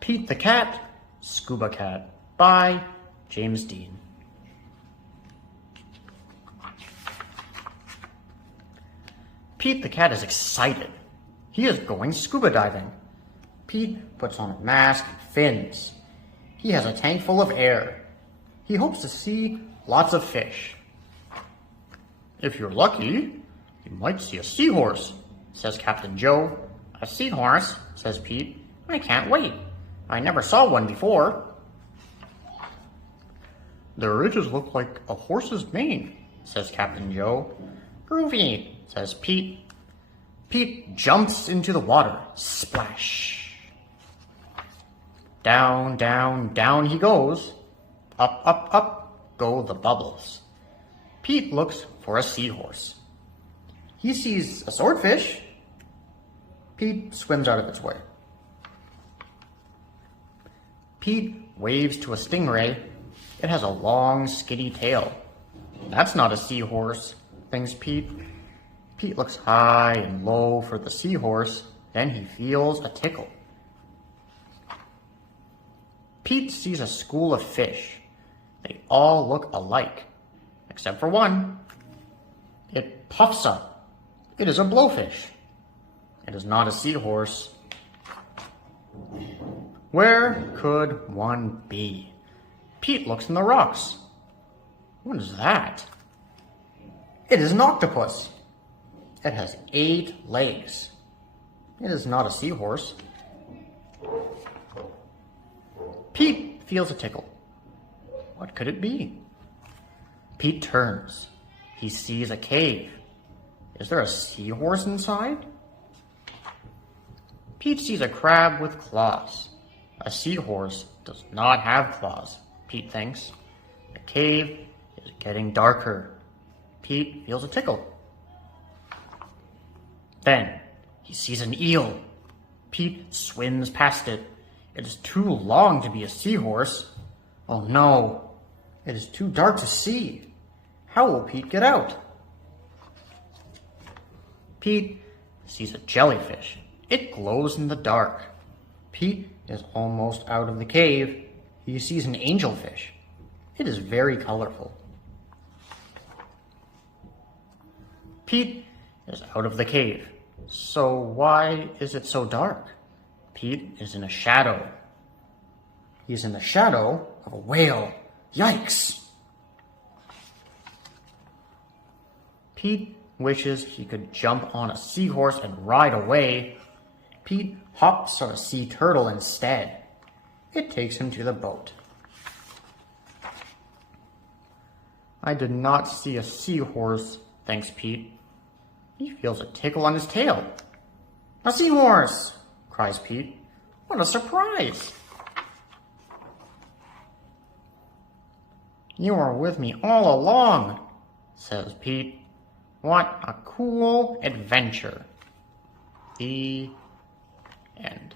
Pete the Cat, Scuba Cat by James Dean. Pete the Cat is excited. He is going scuba diving. Pete puts on a mask and fins. He has a tank full of air. He hopes to see lots of fish. If you're lucky, you might see a seahorse, says Captain Joe. A seahorse, says Pete. I can't wait. I never saw one before. Their ridges look like a horse's mane, says Captain Joe. Groovy, says Pete. Pete jumps into the water. Splash. Down, down, down he goes. Up, up, up go the bubbles. Pete looks for a seahorse. He sees a swordfish. Pete swims out of its way. Pete waves to a stingray. It has a long, skinny tail. That's not a seahorse, thinks Pete. Pete looks high and low for the seahorse. Then he feels a tickle. Pete sees a school of fish. They all look alike, except for one. It puffs up. It is a blowfish. It is not a seahorse. Where could one be? Pete looks in the rocks. What is that? It is an octopus. It has 8 legs. It is not a seahorse. Pete feels a tickle. What could it be? Pete turns. He sees a cave. Is there a seahorse inside? Pete sees a crab with claws. A seahorse does not have claws, Pete thinks. The cave is getting darker. Pete feels a tickle. Then he sees an eel. Pete swims past it. It is too long to be a seahorse. Oh no, it is too dark to see. How will Pete get out? Pete sees a jellyfish. It glows in the dark. Pete is almost out of the cave. He sees an angelfish. It is very colorful. Pete is out of the cave. So why is it so dark? Pete is in a shadow. He is in the shadow of a whale. Yikes! Pete wishes he could jump on a seahorse and ride away. Pete hops on a sea turtle instead. It takes him to the boat. I did not see a seahorse, thanks Pete. He feels a tickle on his tail. A seahorse, cries Pete. What a surprise! You were with me all along, says Pete. What a cool adventure. The end.